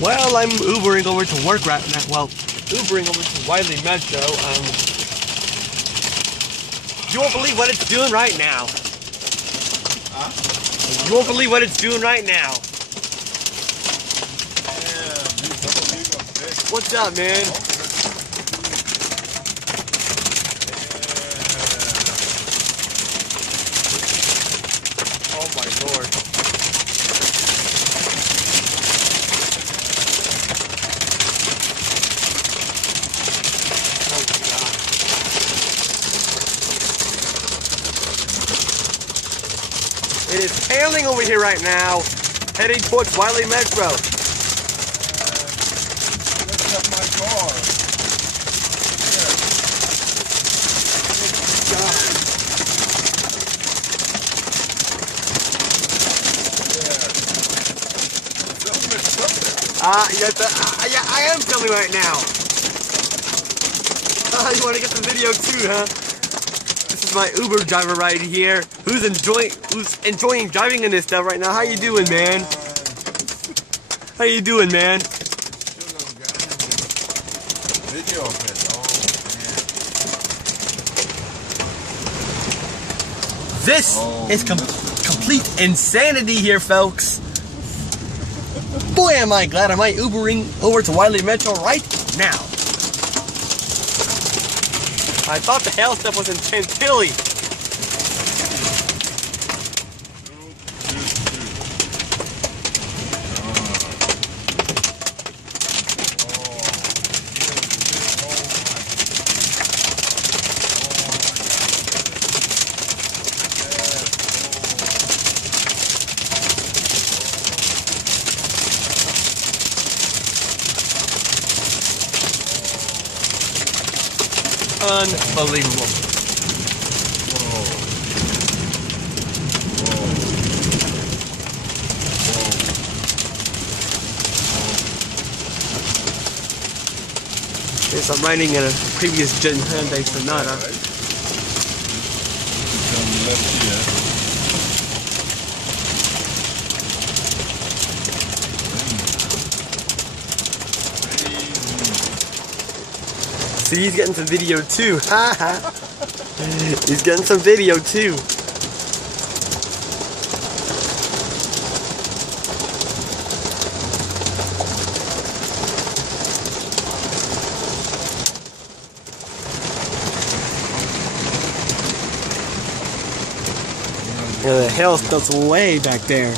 Well, I'm Ubering over to work right now. Well, Ubering over to Wiley Metro. You won't believe what it's doing right now. Huh? You won't believe what it's doing right now. What's up, man? Oh my lord. Oh god. It is hailing over here right now, heading towards Wiley Metro. Lift up my car. Yeah, I am filming right now. You want to get the video too, huh? This is my Uber driver right here, who's enjoying driving in this stuff right now. How you doing, man? How you doing, man? Video of it. This is complete insanity here, folks. Boy, am I glad I'm Ubering over to Wiley Metro right now. I thought the hail stuff was in Chantilly. Unbelievable. Yes, I'm riding in a previous gen Hyundai Sonata. See, he's getting some video too. He's getting some video too. Yeah, the hail stuff's way back there.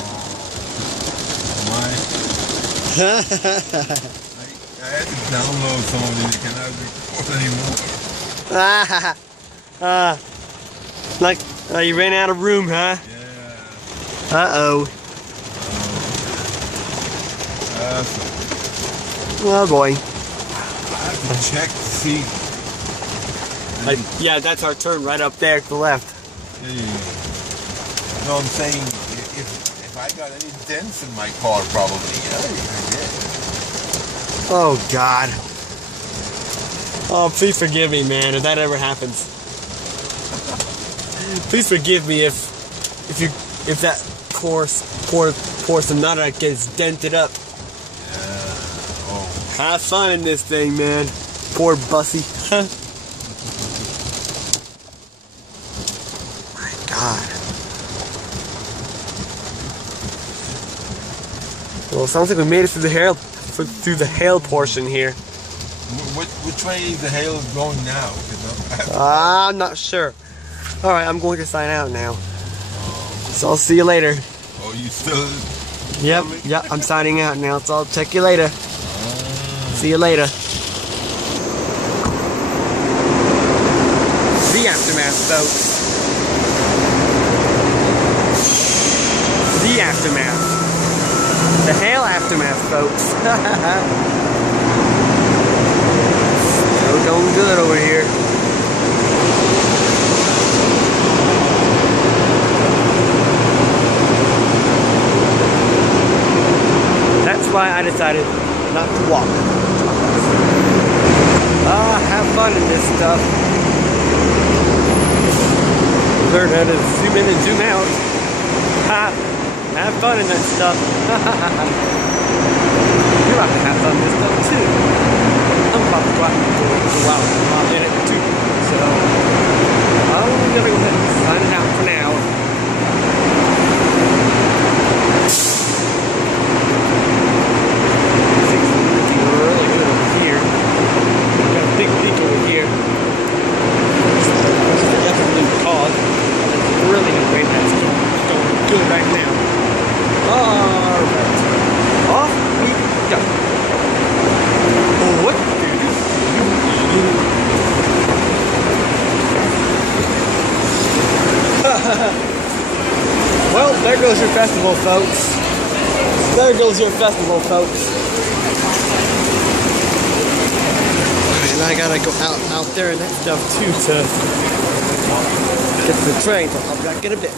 I had to download some of these. Can I record anymore? Like you ran out of room, huh? Yeah. Uh-oh. Oh boy. I have to check to see. Yeah, that's our turn right up there to the left. No, I'm saying if I got any dents in my car, probably. Yeah, I did. Oh God. Oh, please forgive me, man, if that ever happens. Please forgive me if that poor Sonata gets dented up. Yeah. Oh. Have fun in this thing, man. Poor Bussy. My God. Well, it sounds like we made it through the hail portion here. Which way is the hail going now? I'm not sure. Alright, I'm going to sign out now. So I'll see you later. Oh, you still... Yep, I'm signing out now, so I'll check you later. See you later. The aftermath, folks. The aftermath. The hail aftermath, folks. So going good over here. That's why I decided not to walk. Have fun in this stuff. Learn how to zoom in and zoom out. Have fun in that stuff. about to have fun with this stuff too. I'm about to go out and go out in it too. So I'm gonna go ahead and sign it out for now. Things are looking really good over here. We've got a big leak over here. Definitely cause. It's really no way that's going good right now. Alright. Off we go. What do you do? Well, there goes your festival, folks. There goes your festival, folks. And I gotta go out there and that stuff too to get to the train, so I'll be back in a bit.